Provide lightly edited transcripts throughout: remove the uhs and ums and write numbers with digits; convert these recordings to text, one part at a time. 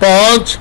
5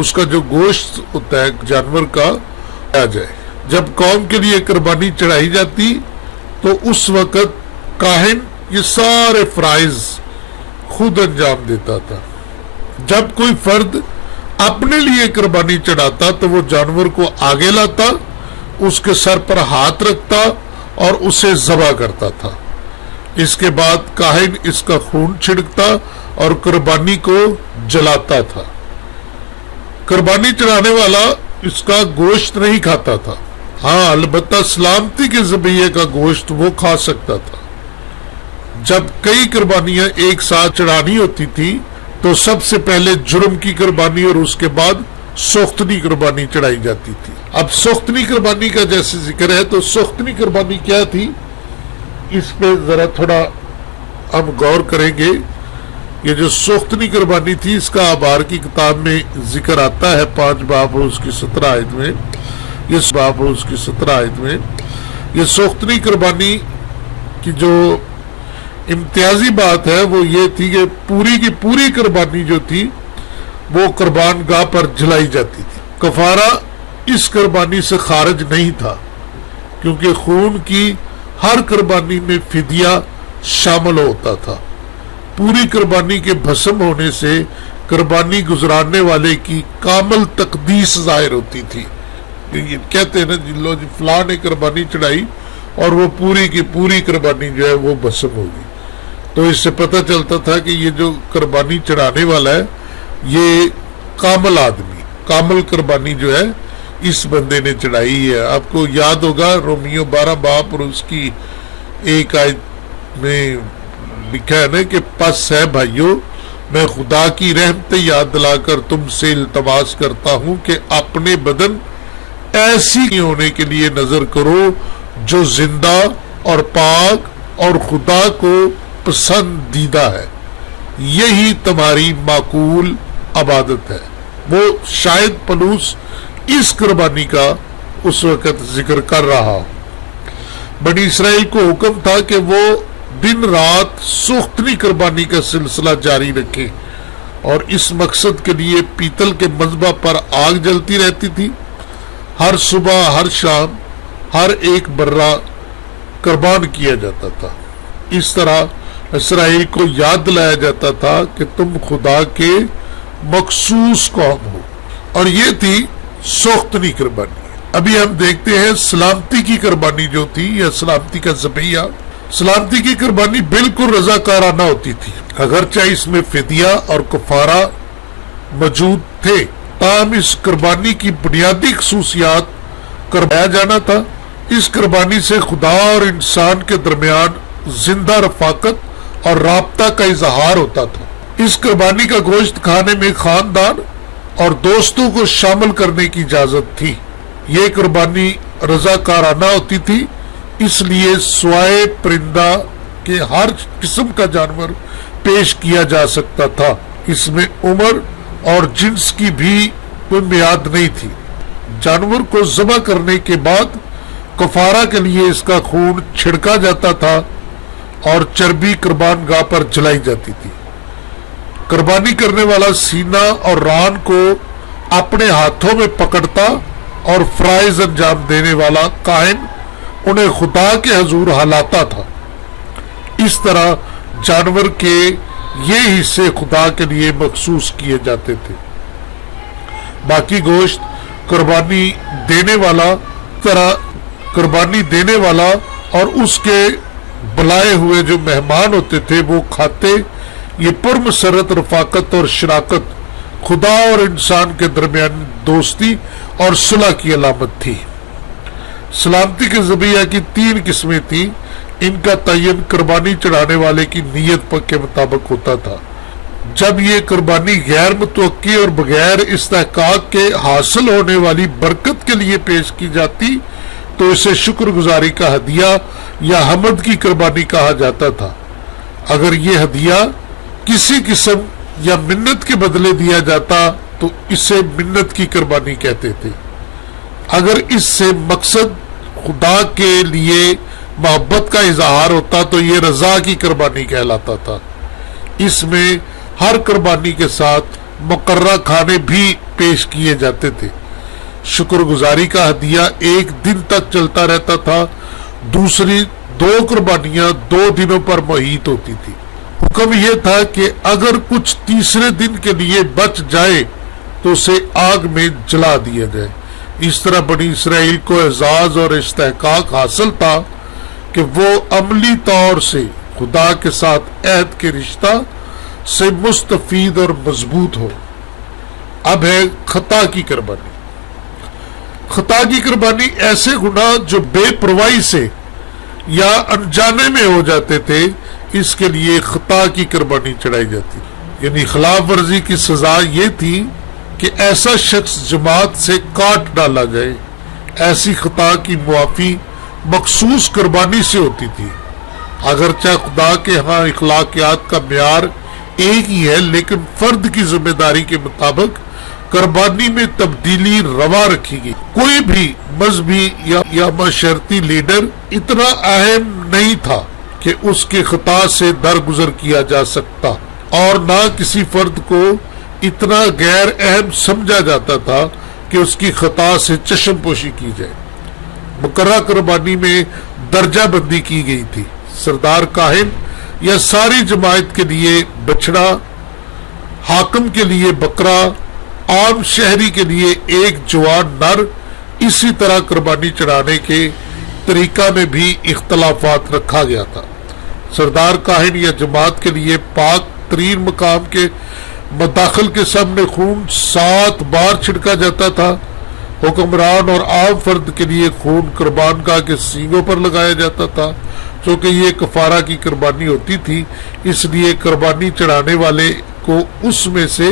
اس کا جو گوشت ہوتا ہے جانور کا آ جائے. جب قوم کے لیے قربانی چڑھائی جاتی تو اس وقت کاہن یہ سارے فرائض خود انجام دیتا تھا. جب کوئی فرد اپنے لیے قربانی چڑھاتا تو وہ جانور کو آگے لاتا، اس کے سر پر ہاتھ رکھتا اور اسے ذبح کرتا تھا. اس کے بعد کاہن اس کا خون چھڑکتا اور قربانی کو جلاتا تھا. قربانی چڑھانے والا اس کا گوشت نہیں کھاتا تھا. ہاں البتہ سلامتی کے ذبیحے کا گوشت وہ کھا سکتا تھا. جب کئی قربانیاں ایک ساتھ چڑھانی ہوتی تھی تو سب سے پہلے جرم کی قربانی اور اس کے بعد سوختنی قربانی چڑھائی جاتی تھی. اب سوختنی قربانی کا جیسے ذکر ہے تو سوختنی قربانی کیا تھی، اس پہ ذرا تھوڑا ہم غور کریں گے. یہ جو سوختنی قربانی تھی اس کا آبار کی کتاب میں ذکر آتا ہے 5 باب اور اس کی 17 آیت میں. اس باب اور اس کی 17 آیت میں یہ سوختنی قربانی کی جو امتیازی بات ہے وہ یہ تھی کہ پوری کی پوری قربانی جو تھی وہ قربان گاہ پر جلائی جاتی تھی. کفارہ اس قربانی سے خارج نہیں تھا کیونکہ خون کی ہر قربانی میں فدیہ شامل ہوتا تھا. پوری قربانی کے بھسم ہونے سے قربانی گزارنے والے کی کامل تقدیس ظاہر ہوتی تھی. کہتے ہیں نا لو جی فلاں نے قربانی چڑھائی اور وہ پوری کی پوری قربانی جو ہے وہ بھسم ہوگی. تو اس سے پتہ چلتا تھا کہ یہ جو قربانی چڑھانے والا ہے یہ کامل آدمی، کامل قربانی جو ہے اس بندے نے چڑھائی ہے. آپ کو یاد ہوگا رومیو 12 باب اور اس کی 1 آیت میں لکھا ہے نا کہ پس ہے بھائیو میں خدا کی رحمت یاد دلا کر تم سے التماس کرتا ہوں کہ اپنے بدن ایسی ہونے کے لیے نظر کرو جو زندہ اور پاک اور خدا کو پسندیدہ ہے، یہی تمہاری معقول عبادت ہے. وہ شاید پلوس اس قربانی کا اس وقت ذکر کر رہا ہو. بنی اسرائیل کو حکم تھا کہ وہ دن رات سوختنی قربانی کا سلسلہ جاری رکھے اور اس مقصد کے لیے پیتل کے مذبح پر آگ جلتی رہتی تھی. ہر صبح ہر شام ہر ایک برہ قربان کیا جاتا تھا. اس طرح اسرائیل کو یاد دلایا جاتا تھا کہ تم خدا کے مخصوص قوم ہو. اور یہ تھی سوختنی قربانی. ابھی ہم دیکھتے ہیں سلامتی کی قربانی جو تھی یا سلامتی کا ذبیحہ. سلامتی کی قربانی بالکل رضاکارانہ ہوتی تھی، اگرچہ اس میں فدیہ اور کفارہ موجود تھے، تاہم اس قربانی کی بنیادی خصوصیات کروایا جانا تھا. اس قربانی سے خدا اور انسان کے درمیان زندہ رفاقت اور رابطہ کا اظہار ہوتا تھا. اس قربانی کا گوشت کھانے میں خاندان اور دوستوں کو شامل کرنے کی اجازت تھی. یہ قربانی رضاکارانہ ہوتی تھی، اس لیے سوائے پرندہ کے ہر قسم کا جانور پیش کیا جا سکتا تھا. اس میں عمر اور جنس کی بھی کوئی میعاد نہیں تھی. جانور کو ذبح کرنے کے بعد کفارہ کے لیے اس کا خون چھڑکا جاتا تھا اور چربی قربان گاہ پر جلائی جاتی تھی. قربانی کرنے والا سینہ اور ران کو اپنے ہاتھوں میں پکڑتا اور فرائض انجام دینے والا کاہن انہیں خدا کے حضور ہلاتا تھا. اس طرح جانور کے یہ حصے خدا کے لیے مخصوص کیے جاتے تھے. باقی گوشت قربانی دینے والا اور اس کے بلائے ہوئے جو مہمان ہوتے تھے وہ کھاتے. یہ پرمسرت رفاقت اور شراکت خدا اور انسان کے درمیان دوستی اور صلح کی علامت تھی. سلامتی کے ذبیحہ کی 3 قسمیں تھیں. ان کا تعین قربانی چڑھانے والے کی نیت کے مطابق ہوتا تھا. جب یہ قربانی غیر متوقع اور بغیر استحقاق کے حاصل ہونے والی برکت کے لیے پیش کی جاتی تو اسے شکر گزاری کا ہدیہ یا حمد کی قربانی کہا جاتا تھا. اگر یہ ہدیہ کسی قسم یا منت کے بدلے دیا جاتا تو اسے منت کی قربانی کہتے تھے. اگر اس سے مقصد خدا کے لیے محبت کا اظہار ہوتا تو یہ رضا کی قربانی کہلاتا تھا. اس میں ہر قربانی کے ساتھ مقررہ کھانے بھی پیش کیے جاتے تھے۔ شکر گزاری کا ہدیہ ایک دن تک چلتا رہتا تھا، دوسری 2 قربانیاں 2 دنوں پر محیط ہوتی تھی۔ حکم یہ تھا کہ اگر کچھ تیسرے دن کے لیے بچ جائے تو اسے آگ میں جلا دیا جائے۔ اس طرح بنی اسرائیل کو اعزاز اور استحقاق حاصل تھا کہ وہ عملی طور سے خدا کے ساتھ عہد کے رشتہ سے مستفید اور مضبوط ہو۔ اب ہے خطا کی قربانی۔ خطا کی قربانی ایسے گناہ جو بے پرواہی سے یا انجانے میں ہو جاتے تھے، اس کے لیے خطا کی قربانی چڑھائی جاتی، یعنی خلاف ورزی کی سزا یہ تھی کہ ایسا شخص جماعت سے کاٹ ڈالا جائے۔ ایسی خطا کی معافی مخصوص قربانی سے ہوتی تھی۔ اگرچہ خدا کے ہاں اخلاقیات کا معیار ایک ہی ہے، لیکن فرد کی ذمہ داری کے مطابق قربانی میں تبدیلی روا رکھی گئی۔ کوئی بھی مذہبی یا معاشرتی لیڈر اتنا اہم نہیں تھا کہ اس کے خطا سے درگزر کیا جا سکتا، اور نہ کسی فرد کو اتنا غیر اہم سمجھا جاتا تھا کہ اس کی خطا سے چشم پوشی کی جائے۔ مقررہ قربانی میں درجہ بندی کی گئی تھی۔ سردار کاہن یا ساری جماعت کے لیے بچڑا، حاکم کے لیے بکرا، عام شہری کے لیے ایک جوان نر۔ اسی طرح قربانی چڑھانے کے طریقہ میں بھی اختلافات رکھا گیا تھا۔ سردار کاہن یا جماعت کے لیے پاک ترین مقام کے مداخل کے سامنے خون 7 بار چھڑکا جاتا تھا۔ حکمران اور عام فرد کے لیے خون قربان گاہ کے سینگوں پر لگایا جاتا تھا۔ چونکہ یہ کفارہ کی قربانی ہوتی تھی، اس لیے قربانی چڑھانے والے کو اس میں سے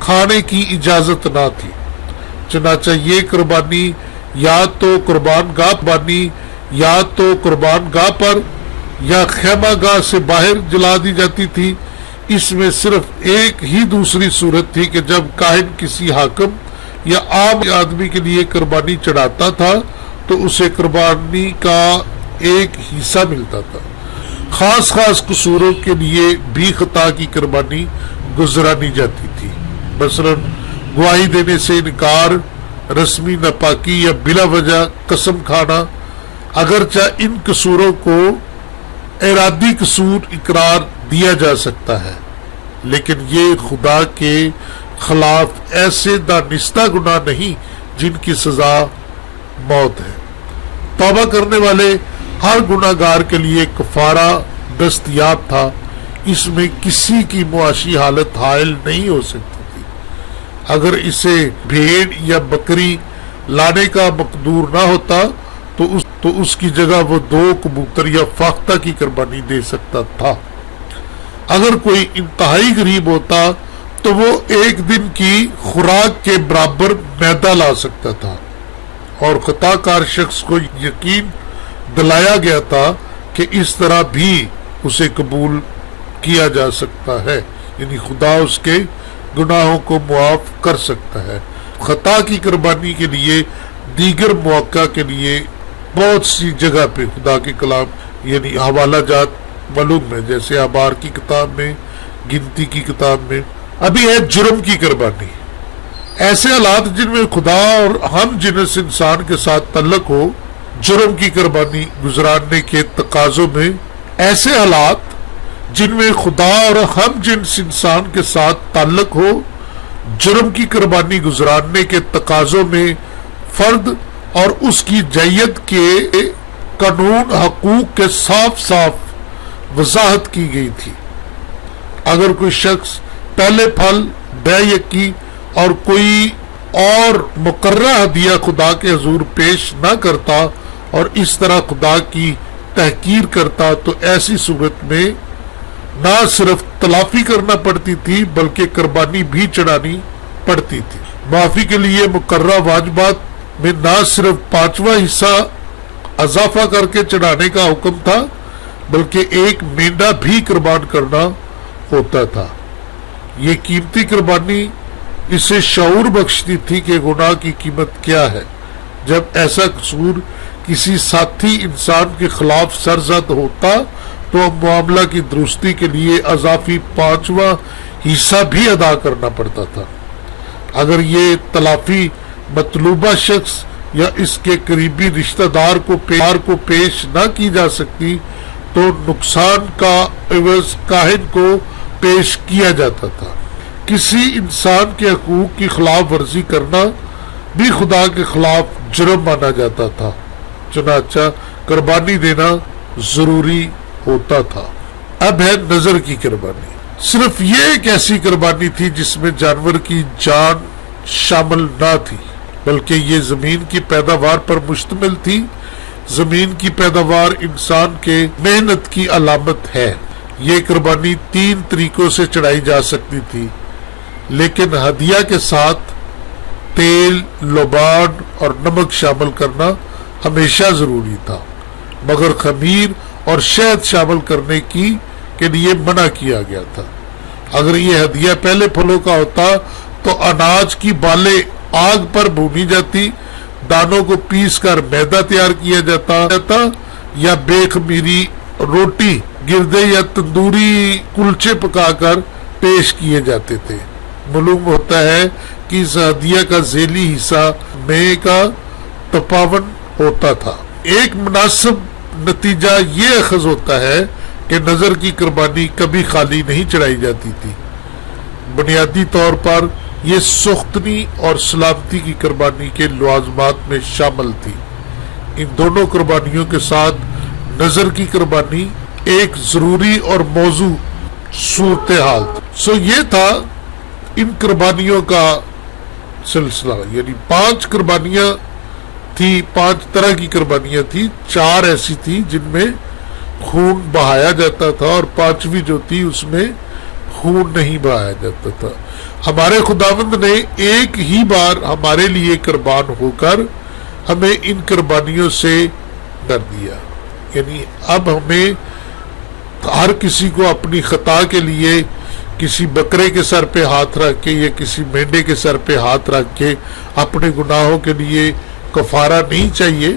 کھانے کی اجازت نہ تھی۔ چنانچہ یہ قربانی یا تو قربان گاہ پر یا خیمہ گاہ سے باہر جلا دی جاتی تھی۔ اس میں صرف ایک ہی دوسری صورت تھی کہ جب کاہن کسی حاکم یا عام آدمی کے لیے قربانی چڑھاتا تھا تو اسے قربانی کا ایک حصہ ملتا تھا۔ خاص قصوروں کے لیے بھی خطا کی قربانی گزرانی جاتی تھی، مثلا گواہی دینے سے انکار، رسمی ناپاکی یا بلا وجہ قسم کھانا۔ اگرچہ ان قصوروں کو ارادی قصور قرار دیا جا سکتا ہے، لیکن یہ خدا کے خلاف ایسے دانستہ گناہ نہیں جن کی سزا موت ہے۔ توبہ کرنے والے ہر گناہ گار کے لیے کفارہ دستیاب تھا۔ اس میں کسی کی معاشی حالت حائل نہیں ہو سکتی تھی۔ اگر اسے بھیڑ یا بکری لانے کا مقدور نہ ہوتا تو اس کی جگہ وہ 2 کبوتر یا فاختہ کی قربانی دے سکتا تھا۔ اگر کوئی انتہائی غریب ہوتا تو وہ 1 دن کی خوراک کے برابر میدہ لا سکتا تھا، اور خطا کار شخص کو یقین دلایا گیا تھا کہ اس طرح بھی اسے قبول کیا جا سکتا ہے، یعنی خدا اس کے گناہوں کو معاف کر سکتا ہے۔ خطا کی قربانی کے لیے دیگر مواقع کے لیے بہت سی جگہ پہ خدا کے کلام یعنی حوالہ جات معلوم ہے، جیسے آبار کی کتاب میں، گنتی کی کتاب میں۔ ابھی ہے جرم کی قربانی۔ ایسے حالات جن میں خدا اور ہم جنس انسان کے ساتھ تعلق ہو، جرم کی قربانی گزارنے کے تقاضوں میں ایسے حالات جن میں خدا اور ہم جنس انسان کے ساتھ تعلق ہو، جرم کی قربانی گزارنے کے تقاضوں میں فرد اور اس کی جائیداد کے قانون حقوق کے صاف وضاحت کی گئی تھی۔ اگر کوئی شخص پہلے پھل، بے یکی اور کوئی اور مقررہ ہدیہ خدا کے حضور پیش نہ کرتا اور اس طرح خدا کی تحقیر کرتا تو ایسی صورت میں نہ صرف تلافی کرنا پڑتی تھی بلکہ قربانی بھی چڑھانی پڑتی تھی۔ معافی کے لیے مقررہ واجبات میں نہ صرف 5واں حصہ اضافہ کر کے چڑھانے کا حکم تھا بلکہ 1 مینڈا بھی قربان کرنا ہوتا تھا۔ یہ قیمتی قربانی اسے شعور بخشتی تھی کہ گناہ کی قیمت کیا ہے۔ جب ایسا قصور کسی ساتھی انسان کے خلاف سرزد ہوتا تو معاملہ کی درستی کے لیے اضافی 5واں حصہ بھی ادا کرنا پڑتا تھا۔ اگر یہ تلافی مطلوبہ شخص یا اس کے قریبی رشتہ دار کو پیش نہ کی جا سکتی تو نقصان کا عوض کاہن کو پیش کیا جاتا تھا۔ کسی انسان کے حقوق کی خلاف ورزی کرنا بھی خدا کے خلاف جرم مانا جاتا تھا، چنانچہ قربانی دینا ضروری ہوتا تھا۔ اب ہے نظر کی قربانی۔ صرف یہ ایک ایسی قربانی تھی جس میں جانور کی جان شامل نہ تھی، بلکہ یہ زمین کی پیداوار پر مشتمل تھی۔ زمین کی پیداوار انسان کے محنت کی علامت ہے۔ یہ قربانی 3 طریقوں سے چڑھائی جا سکتی تھی، لیکن ہدیہ کے ساتھ تیل، لبان اور نمک شامل کرنا ہمیشہ ضروری تھا، مگر خمیر اور شہد شامل کرنے کے لیے منع کیا گیا تھا۔ اگر یہ ہدیہ پہلے پھلوں کا ہوتا تو اناج کی بالیں آگ پر بھونی جاتی، دانوں کو پیس کر میدا تیار کیا جاتا یا بے خمیری روٹی، گردے یا تندوری کلچے پکا کر پیش کیے جاتے تھے۔ معلوم ہوتا ہے کہ اس ہدیہ کا ذیلی حصہ مے کا تپاون ہوتا تھا۔ ایک مناسب نتیجہ یہ اخذ ہوتا ہے کہ نظر کی قربانی کبھی خالی نہیں چڑھائی جاتی تھی۔ بنیادی طور پر یہ سختنی اور سلامتی کی قربانی کے لوازمات میں شامل تھی۔ ان دونوں قربانیوں کے ساتھ نظر کی قربانی ایک ضروری اور موضوع صورتحال تھی۔ یہ تھا ان قربانیوں کا سلسلہ، یعنی 5 قربانیاں تھی، 5 طرح کی قربانیاں تھی۔ 4 ایسی تھی جن میں خون بہایا جاتا تھا اور 5ویں جو تھی اس میں خون نہیں بہایا جاتا تھا۔ ہمارے خداوند نے ایک ہی بار ہمارے لیے قربان ہو کر ہمیں ان قربانیوں سے ڈر دیا، یعنی اب ہمیں ہر کسی کو اپنی خطا کے لیے کسی بکرے کے سر پہ ہاتھ رکھ کے یا کسی مینڈے کے سر پہ ہاتھ رکھ کے اپنے گناہوں کے لیے کفارہ نہیں چاہیے،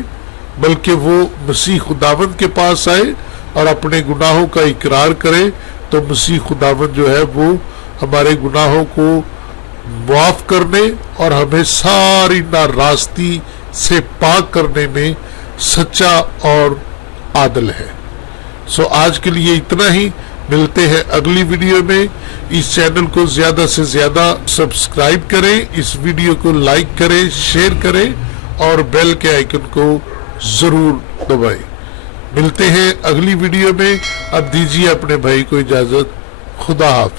بلکہ وہ مسیح خداوند کے پاس آئے اور اپنے گناہوں کا اقرار کرے تو مسیح خداوند جو ہے وہ ہمارے گناہوں کو معاف کرنے اور ہمیں ساری ناراستی سے پاک کرنے میں سچا اور عادل ہے۔ آج کے لیے اتنا ہی، ملتے ہیں اگلی ویڈیو میں۔ اس چینل کو زیادہ سے زیادہ سبسکرائب کریں، اس ویڈیو کو لائک کریں، شیئر کریں اور بیل کے آئیکن کو ضرور دبائیں۔ ملتے ہیں اگلی ویڈیو میں۔ اب دیجیے اپنے بھائی کو اجازت۔ خدا حافظ۔